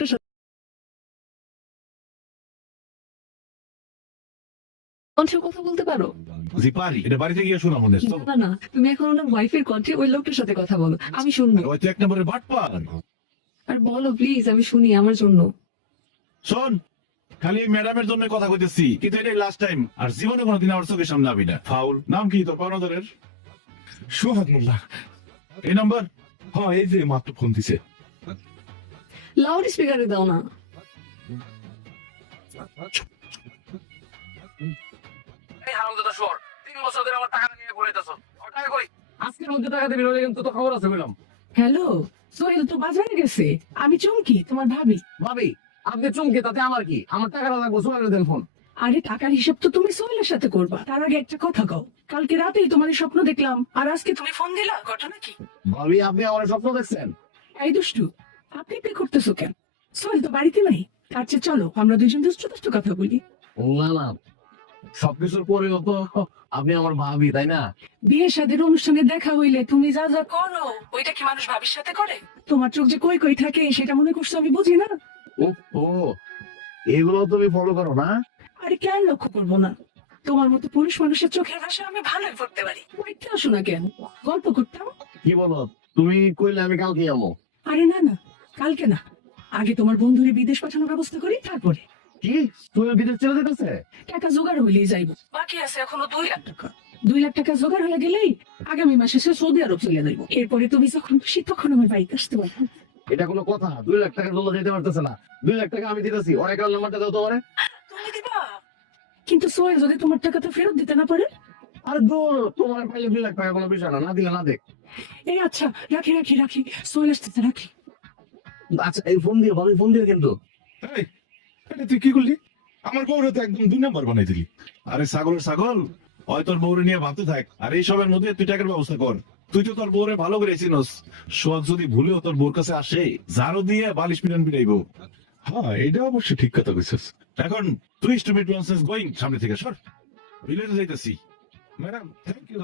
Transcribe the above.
লোকটার সাথে কণ্ঠে কথা বলতে পারো? জি পারি, এটা বাড়িতে গিয়ে শোনা মনে তো। না না, তুমি এখন ওনার ওয়াইফের কণ্ঠে ওই লোকটার সাথে কথা বলো, আমি শুনবো। ওই তো এক নম্বরের বাটপার। আর বলো প্লিজ, আমি শুনি আমার জন্য। শোন, খালি এই ম্যাডামের জন্য কথা কইতেছি, কিন্তু এটাই লাস্ট টাইম, আর জীবনে কোনোদিন আমার চোখের সামনে আবি না। ফাউল। নাম কি তোর পাওনাদারের? সোহাগ মোল্লা। এই নাম্বার? হ্যাঁ, এই যে মাত্র ফোন দিছে। লাউড স্পিকারে দাও না। এই হারামজাদা শুয়োর, 3 বছর ধরে আমার টাকা নিয়ে ঘুরাইতেছো। আমার টাকা কই? আজকের মধ্যে টাকা দিবি, নইলে কিন্তু তো খবর আছে বললাম। হ্যালো, সোহেল তো বাজারে গেছে। আমি চমকি, তোমার ভাবি। ভাবি, আপনি চমকে তাতে আমার কি? আমার টাকাটা লাগবো, সোহেলের দেন ফোন। আরে টাকার হিসাব তো তুমি সোহেলের সাথে করবা। তার আগে একটা কথা কও, কালকে রাতেই তোমার এই স্বপ্ন দেখলাম, আর আজকে তুমি ফোন দিলা, ঘটনা কি? ভাবি, আপনি আমার স্বপ্ন দেখছেন? এই দুষ্টু, আপনি পে করতেছো কেন? সোহেল তো বাড়িতে নাই। তার চেয়ে চলো আমরা দুজন দুষ্টু দুষ্টু কথা বলি। না না, সবকিছুর পরেও তো আপনি আমার ভাবি, তাই না? বিয়ে শাদীর অনুষ্ঠানে দেখা হইলে তুমি যা যা করো, ওইটা কি মানুষ ভাবির সাথে করে? তোমার চোখ যে কই কই থাকে সেটা মনে করছো আমি বুঝি না? ও, এগুলো তুমি ফলো করো না? আরে কেন লক্ষ্য করবো না? তোমার মতো পুরুষ মানুষের চোখের ভাষা আমি ভালোই পড়তে পারি। ওইটা আসো না কেন, গল্প করতাম। কি বলো? তুমি কইলে আমি কালকে যাবো। আরে না না, কালকে না, আগে তোমার বন্ধুরে বিদেশ পাঠানোর ব্যবস্থা করি, তারপরে। কি, তুমি বিদেশ চলে যেতেছে? টাকা জোগাড় হইলেই যাইব। বাকি আছে এখনো 2 লাখ টাকা। 2 লাখ টাকা জোগাড় হয়ে গেলেই আগামী মাসে সে সৌদি আরব চলে যাইব। এরপরে তুমি যখন খুশি তখন আমার বাড়িতে আসতে পারবো। এটা কোনো কথা? 2 লাখ টাকার জন্য যেতে পারতেছে না। 2 লাখ টাকা আমি দিতেছি, অনেক নাম্বারটা দাও তোমারে। তুমি দিবা, কিন্তু সোহেল যদি তোমার টাকাটা ফেরত দিতে না পারে? আরে দূর, তোমার পাইলে 2 লাখ টাকা কোনো বিষয় না, না দিলে না দেখ। এই আচ্ছা, রাখি রাখি রাখি, সোহেল আসতেছে, রাখি। আচ্ছা, এই ফোন দিয়ে ভাবি, ফোন দিয়ে কিন্তু। এই, এটা তুই কি করলি? আমার বউরে তো একদম 2 নাম্বার বানাই দিলি। আরে ছাগলের ছাগল, ওই তোর বউরে নিয়ে ভাবতে থাক, আর এই সবের মধ্যে তুই টাকার ব্যবস্থা কর। তুই তো তোর বউরে ভালো করে চিনস। সোহাগ যদি ভুলেও তোর বউর কাছে আসে, ঝাড়ু দিয়ে বালিশ পিটান পিটাইবো। হ্যাঁ, এটা অবশ্য ঠিক কথা কইছিস। এখন তুই স্টুপিড ননসেন্স গোয়িং, সামনে থেকে সর। বিলেতে যাইতেছি। Madam, thank you.